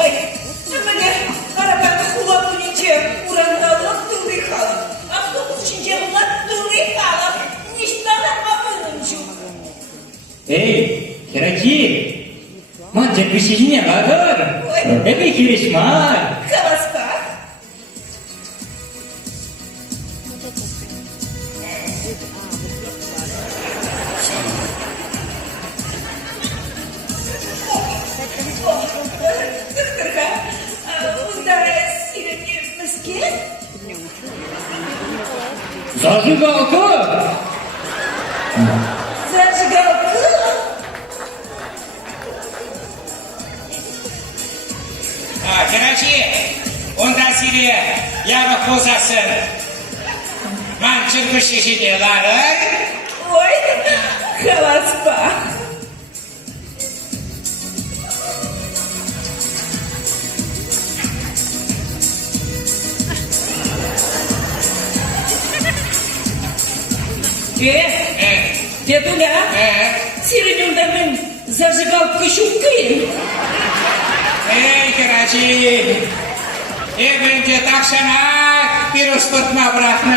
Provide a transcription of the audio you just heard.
Ой, мне арабаны хулап күнінше урандалып тылды қалып. Автобус ішінде ұлат тылды қалып. Ништана мамыным жүк. Эй, Хераки! Ман терпешіне ғадыр! Эбе керешмай! Хаваска. Докторға, мұнда сирені бізге? Зажигалка! Зажигалка? Herachi, ondan siri yarı kozasın. Man çıkmış işi diyorlar. Ой, хаваспа. Дедуля, сиренюнда мен зажигалка şukkayım. Ey Herachi, evinde takşana bir ıspıtma bırakma.